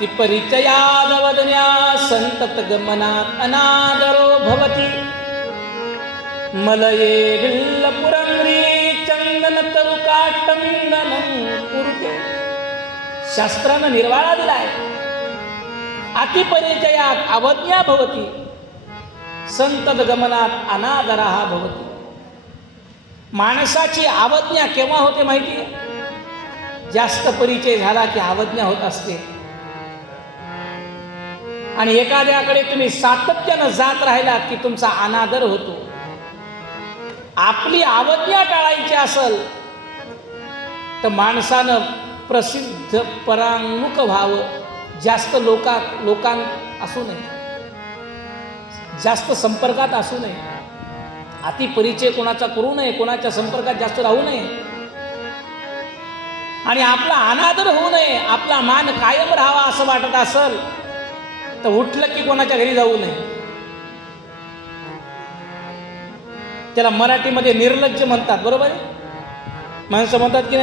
ती परिचयादवदन्या संतत गमनात अनादरो भवती मलये विल्लपुरंद्री चंदन तरुकाष्टमिंदनं कुरुते. शास्त्रानं निर्वाळा दिलाय. अतिपरिचयात अवज्ञा भवती संतत गमनात अनादरः भवती. माणसाची अवज्ञा केव्हा होते माहिती आहे? जास्त परिचय झाला की अवज्ञा होत असते. आणि एखाद्याकडे तुम्ही सातत्यानं जात राहिलात की तुमचा अनादर होतो. आपली अवज्ञा टाळायची असेल तर माणसानं प्रसिद्ध परांमुख व्हावं. जास्त लोकां असू नये, जास्त संपर्कात असू नये, अतिपरिचय कोणाचा करू नये, कोणाच्या संपर्कात जास्त राहू नये आणि आपला अनादर होऊ नये. आपला मान कायम राहावा असं वाटत असेल तर उठलं की कोणाच्या घरी जाऊ नये. त्याला मराठीमध्ये निर्लज्ज म्हणतात, बरोबर आहे? माणसं म्हणतात की